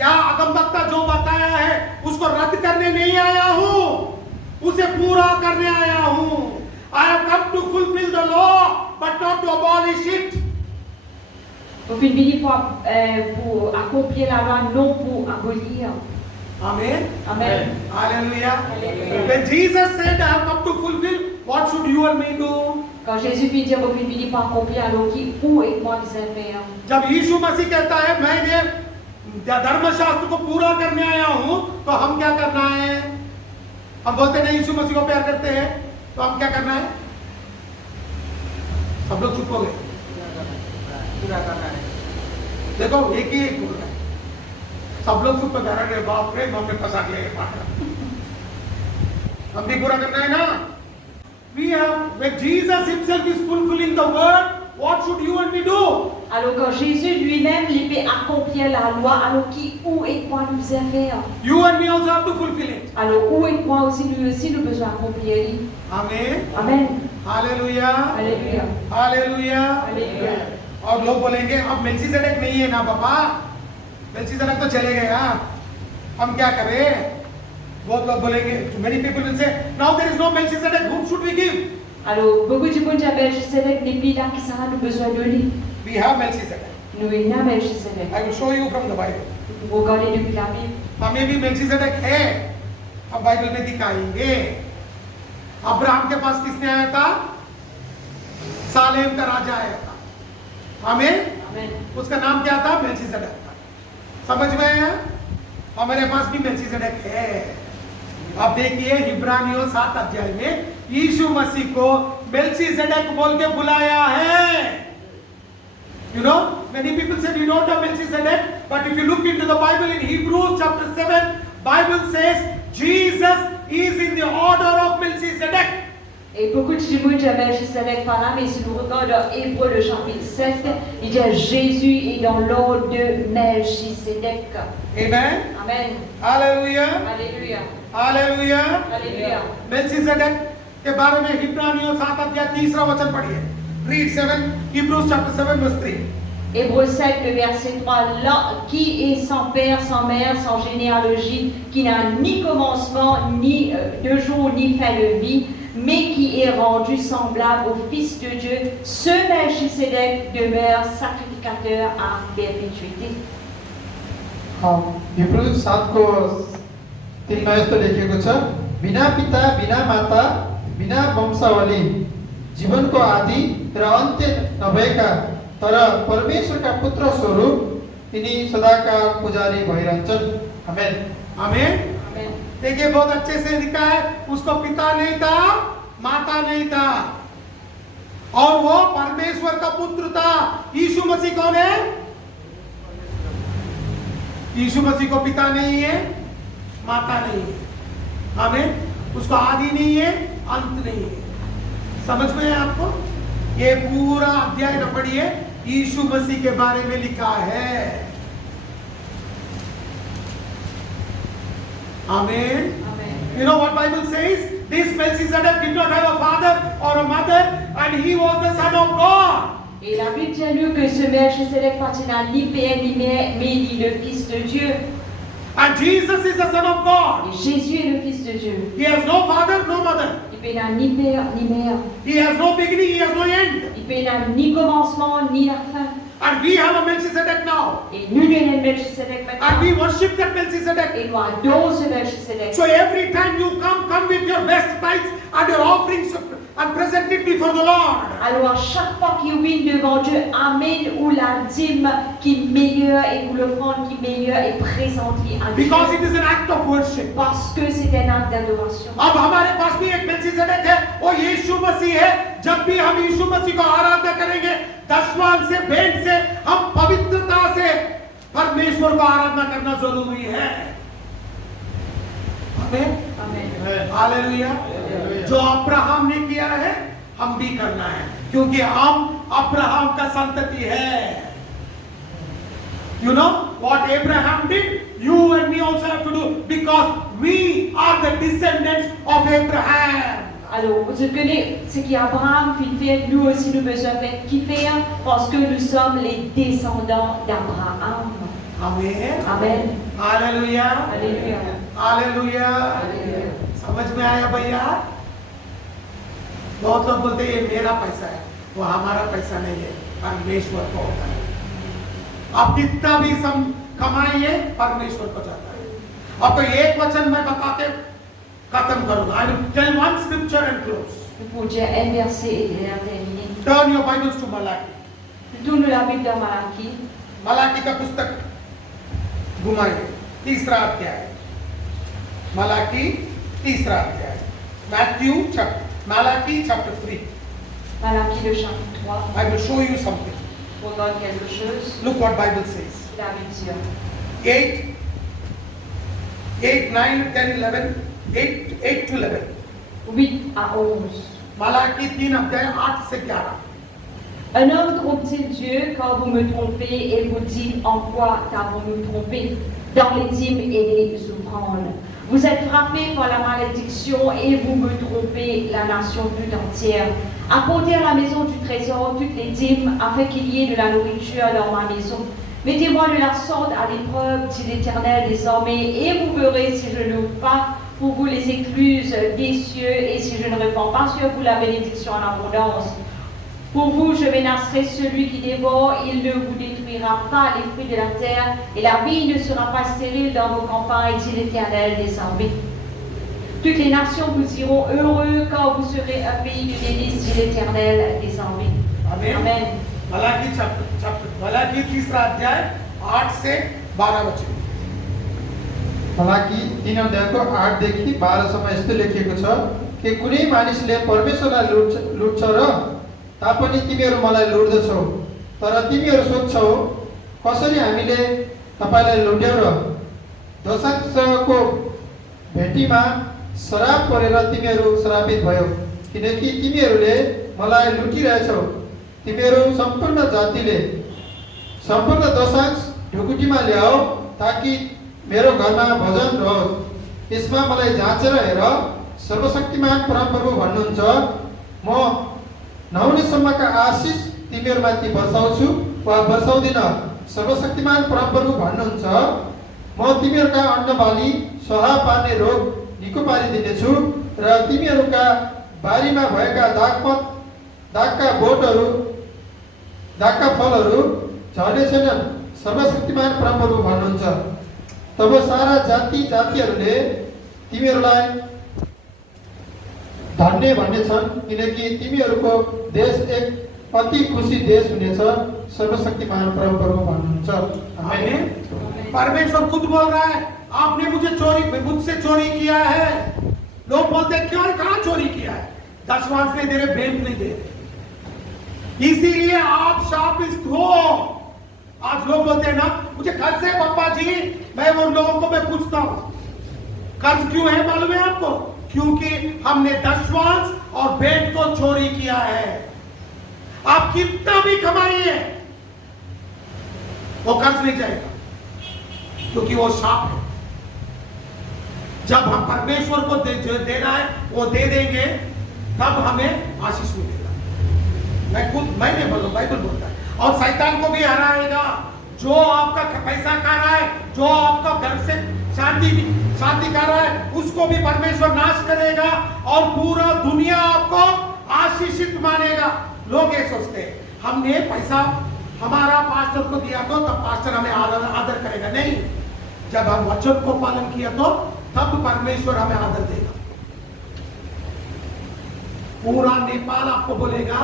या अगमवक्ता जो बताया है उसको रद्द करने नहीं आया हूं, उसे पूरा करने आया हूं। I have come to fulfill the law but not to abolish it. Vous êtes venu pour accomplir la loi, non pour abolir. Amen. Amen. Hallelujah. Hallelujah. When Jesus said I have come to fulfill, what should you and me do? Quand Jésus fit dire, vous êtes venu pour accomplir, alors qui, où et moi qui savez faire? जब यीशु मसीह कहता है मैं ये धर्मशास्त्र को पूरा करने आया हूं तो हम क्या करना है? हम बोलते नहीं यीशु मसीह को प्यार करते हैं तो हम क्या करना है? सब लोग चुप हो गए। पूरा करना है। देखो एक ही एक बोल रहा है, सब लोग चुप कर रहे हैं। बाप रे हमने फंसा दिया ये पाठ। हम भी पूरा करना है ना। We have, when Jesus himself is fulfilling the word, what should you and me do? Alors quand Jésus lui-même les fait accomplir la loi, alors qui, où et quoi nous faisons faire? You and me also have to fulfill it. Alors où et quoi aussi nous besoin accomplir? Amen. Amen. Hallelujah. Alléluia. Hallelujah. Alléluia. और लोग बोलेंगे अब Melchizedek नहीं है ना पापा, Melchizedek तो चले गया, हम क्या करें? बहुत लोग बोलेंगे, many people will say, now there is no Melchizedek, whom should we give? Alors beaucoup de gens disent Melchizedek n'est plus là, qui ça nous besoin de lui? We have Melchizedek. Nous il y a Melchizedek. I will show you from the Bible. Vous regardez depuis la Bible. हमें भी Melchizedek है, अब Bible में दिखाएंगे। Abraham के पास किसने आया था? सालेम का राजा आया था। आमीन। Amen. उसका नाम क्या था? मेल्कीसेदेक था। समझ में आया? हमारे पास भी मेल्कीसेदेक है। अब देखिए इब्रानियों 7 अध्याय में यीशु मसीह को मेल्कीसेदेक बोल के बुलाया है। You know, many people say we don't have Melchizedek, but if you look into the Bible in Hebrews chapter 7, Bible says Jesus is in the order of Melchizedek. Et beaucoup de gens disent Melchizedek par là, mais si nous regardons dans Hébreux le chapitre 7, il dit Jésus est dans l'ordre de Melchizedek. Amen. Amen. Hallelujah. Alléluia. Hallelujah. Alléluia. Melchizedek के बारे में इब्रानियों 7 अध्याय 3 वचन पढ़िए। Read 7 Hebrews chapter 7 verse 3. Hébreux 7, le verset 3, là, qui est sans père, sans mère, sans généalogie, qui n'a ni commencement, ni de jour, ni fin de vie, mais qui est rendu semblable au Fils de Dieu, ce Melchizedek demeure sacrificateur à perpétuité. Hebrew 7:3 यस्तो लेखिएको छ, बिना पिता बिना माता बिना वंशावली, जीवनको आदि र अन्त्य नभएका तर परमेश्वरका पुत्र स्वरूप तिनी सदाका पुजारी भइरहन्छन्। आमेन। आमीन। Amen. देखिए बहुत अच्छे से लिखा है, उसको पिता नहीं था, माता नहीं था, और वो परमेश्वर का पुत्र था। यीशु मसीह कौन है? यीशु मसीह को पिता नहीं है, माता नहीं है। आमीन। उसको आदि नहीं है, अंत नहीं है। समझ में है आपको? ये पूरा अध्याय न पढ़िए, यीशु मसीह के बारे में लिखा है। Amen. Amen. You know what Bible says? This Melchizedek did not have a father or a mother, and he was the son of God. Et la Bible tient nous que ce Melchisedec appartenait à ni père ni mère, mais il est le Fils de Dieu. And Jesus is the son of God. Et Jésus est le Fils de Dieu. He has no father, no mother. Il n'a ni père ni mère. He has no beginning, he has no end. Il n'a ni commencement ni la fin. And we have a Melchizedek now. Et nous avons le Melchisedec And maintenant. we worship that Melchizedek. Et nous adorons ce Melchisedec. So every time you come with your best tithes and your offerings and present it before the Lord. Alors à chaque fois qu'il vient devant Dieu, amène ou la dîme qui est meilleure et ou l'offrande qui est meilleure et présente-lui à Dieu. Because it is an act of worship. Parce que c'est un acte d'adoration. अब हमारे पास भी एक मेल्किसेदेक है, वो यीशु मसीह है। जब भी हम यीशु मसीह को आराधना करेंगे, दशवान से, भेंट से, हम पवित्रता से परमेश्वर को आराधना करना जरूरी है। आमीन। Amen. हालेलुया। जो अब्राहम ने किया है, हम भी करना है, क्योंकि हम अब्राहम का संतति है। You know what Abraham did? You and me also have to do, because we are the descendants of Abraham. Alors, vous connaissez ce qu'Abraham fit faire, nous aussi nous besoin faire qui faire, parce que nous sommes les descendants d'Abraham. Amen. Amen. Hallelujah. Alléluia. Hallelujah. Alléluia. समझ में आया भैया? बहुत लोग बोलते हैं ये मेरा पैसा है, वो हमारा पैसा नहीं है, परमेश्वर को होता है। आप कितना भी कमाइए, परमेश्वर को जाता है। आपको एक वचन मैं बता के खत्म करूंगा। I will tell one scripture and close. Nous pouvons dire un verset et terminer. Turn your Bibles to Malachi. Tourne la Bible dans Malachie. Malachi का पुस्तक घुमाइए, तीसरा अध्याय। मलाकी तीसरा अध्याय। Malachi chapter 3. Malachie le chapitre 3. I will show you something. On donne quelque chose. Look what Bible says. La Bible dit. 8, 9, 10, 11, 8 to 11. 8 à 11. Malachi 3 अध्याय 8 से 11। Un homme trompe-t-il Dieu quand vous me trompez et vous dites en quoi t'avons-nous trompé? Dans les dîmes et les offrandes. Vous êtes frappés par la malédiction et vous me trompez, la nation toute entière. Apportez à la maison du trésor toutes les dîmes afin qu'il y ait de la nourriture dans ma maison. Mettez-moi de la sorte à l'épreuve, dit l'Éternel des armées, et vous verrez si je n'ouvre pas pour vous les écluses des cieux et si je ne répands pas sur vous la bénédiction en abondance. Pour vous, je menacerai celui qui dévore, il ne vous détruira pas les fruits de la terre, et la vie ne sera pas stérile dans vos campagnes, dit l'Éternel des armées. Toutes les nations vous diront heureux quand vous serez un pays de délices, dit l'Éternel des armées. Amen. Amen. Malachi तीसरा अध्याय 8 से 12 वचन। हालाकि 3 अध्यायको 8 देखि 12 सम्म यस्तो लेखिएको छ कि कुनै मानिसले परमेश्वरलाई लुट्छ र तापनि तिमीहरू मलाई लुट्दछौ, तर तिमीहरू सोध्छौ कसरी हामीले तपाईलाई लुट्यौ र दोषांशको भेटीमा श्राप परेर तिमीहरू श्रापित भयो, किनकि तिमीहरूले मलाई लुटिरहेछौ। तिमीहरू सम्पूर्ण जातिले सम्पूर्ण दोषांश ढुकुटीमा ल्याऊ ताकि मेरो घरमा भजन रहोस्। यसमा मलाई जाँचेर हेर, सर्वशक्तिमान परमप्रभु भन्नुहुन्छ, म नहुनेसम्मका आशिष तिमीहरूमाथि वर्षाउँछु वा वर्षाउँदिन। सर्वशक्तिमान परमप्रभु भन्नुहुन्छ, म तिमीहरूका अन्नबाली स्वाहा पार्ने रोग निको पारिदिनेछु र तिमीहरूका बारीमा भएका दागका बोटहरू दागका फलहरू झर्ने छैनन्। सर्वशक्तिमान परमप्रभु भन्नुहुन्छ। तब सारा जातिहरूले तिमीहरूलाई धन्य भन्नेछन्, किनकि तिमीहरूको देश एक अति खुसी देश हुनेछ। सर्वशक्तिमान परमप्रभु भन्नुहुन्छ। आमीन। परमेश्वर खुद बोल रहा है, आपने मुझसे चोरी किया है। लोग बोलते हैं क्यों, कहां चोरी किया है? दशवांश नहीं दे रहे, भेंट नहीं दे रहे, इसीलिए आप शापित हो। आज लोग बोलते हैं ना, मुझे कर्ज है पापा जी। मैं उन लोगों को मैं पूछता हूं, कर्ज क्यों है मालूम है आपको? क्योंकि हमने दशवांश और भेंट को चोरी किया है। आप कितना भी कमाइए, वो कर्ज नहीं जाएगा, क्योंकि वो शाप है। जब हम परमेश्वर को जो देना है वो दे देंगे, तब हमें आशीष मिलेगा। मैं नहीं बोल रहा, बाइबल बोलता है। और शैतान को भी हराएगा। जो आपका पैसा खा रहा है, जो आपका घर से शांति कर रहा है, उसको भी परमेश्वर नाश करेगा और पूरा दुनिया आपको आशीषित मानेगा। लोग ये सोचते हैं हमने पैसा हमारा पास्टर को दिया तो तब पास्टर हमें आदर करेगा। नहीं, जब हम वचन को पालन किया तो तब परमेश्वर हमें आदर देगा। पूरा नेपाल आपको बोलेगा,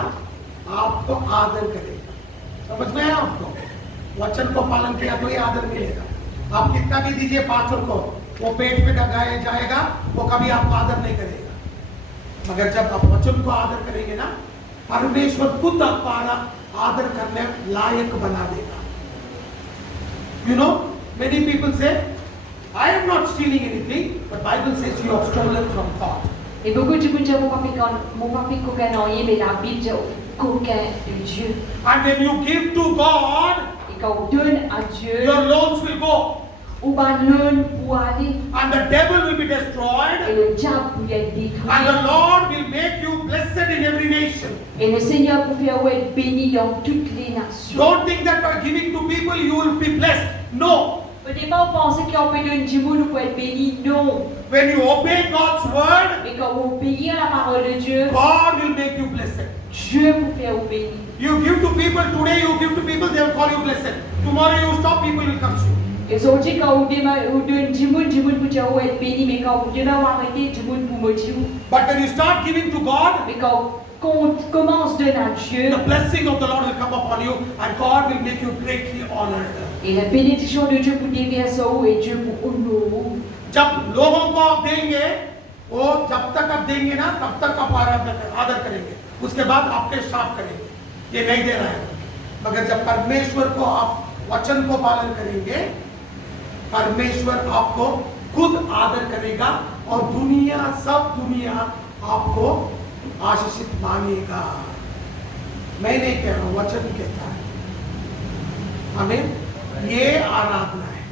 आपको आदर करेगा। समझ में आया आपको? वचन को पालन किया तो ये आदर मिलेगा। आप कितना भी दीजिए पास्टर को, वो पेट पे लगाया जाएगा, वो कभी आपको आदर नहीं करेगा। मगर जब आप वचन को आदर करेंगे ना, परमेश्वर खुद आपको आदर करने लायक बना देगा। You know, many people say, I am not stealing anything, but Bible says you have stolen from God. Et beaucoup de gens disent, mon papa coquin non, mais la Bible dit coquin de Dieu. And when you give to God, Et quand on donne à Dieu, your loans will go. on va donner pour aller. And the devil will be Et destroyed. le diable pour être détruit. And the Lord will make you blessed in every nation. Et le Seigneur pour faire être béni dans toutes les nations. Don't think that by giving to people you will be blessed. No. Au départ, on pensait qu'on peut donner du monde pour être béni. Non. When you obey God's word, Mais quand vous obéissez à la parole de Dieu, God will make you blessed. Dieu vous fait béni. You give to people today, you give to people, they will call you blessed. Tomorrow you stop, people will curse you. Et aujourd'hui, quand vous donnez du monde pour dire vous êtes béni, mais quand vous devez arrêter du monde pour me dire. But when you start giving to God, Mais quand on commence de donner à Dieu, the blessing of the Lord will come upon you and God will make you greatly honored. et la bénédiction de Dieu pour déverser vous et Dieu pour honorer. जब लोगों को आप देंगे, वो जब तक आप देंगे ना, तब तक आप आदर करेंगे। उसके बाद आपके श्राप करेंगे, ये नहीं दे रहा है। मगर जब परमेश्वर को आप वचन को पालन करेंगे, परमेश्वर आपको खुद आदर करेगा और सब दुनिया आपको आशीषित मानेगा। मैं नहीं कह रहा हूं, वचन कहता है। हमें ये आराधना है।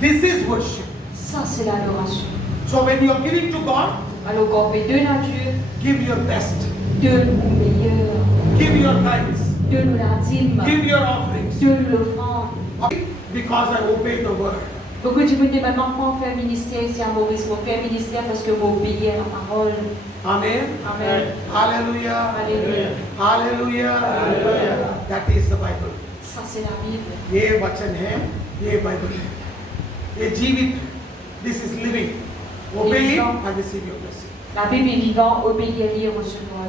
This is worship. Ça, c'est l'adoration. So when you are giving to God, Alors, quand on fait donner à Dieu, give your best, donne au meilleur, give your tithes, donne la dîme, give your offerings, donne l'offrande. because I obey the word. Beaucoup de gens disent maintenant qu'on fait ministère ici à Maurice, on fait ministère parce que vous obéissez à la parole. Amen. Amen. Hallelujah. Alléluia. Hallelujah. Hallelujah. That is the Bible. Ça, c'est la Bible. ये वचन है, ये Bible है, ये जीवित है. This is living. Obey it and receive your blessing. La Bible est vivante, obéir et recevoir.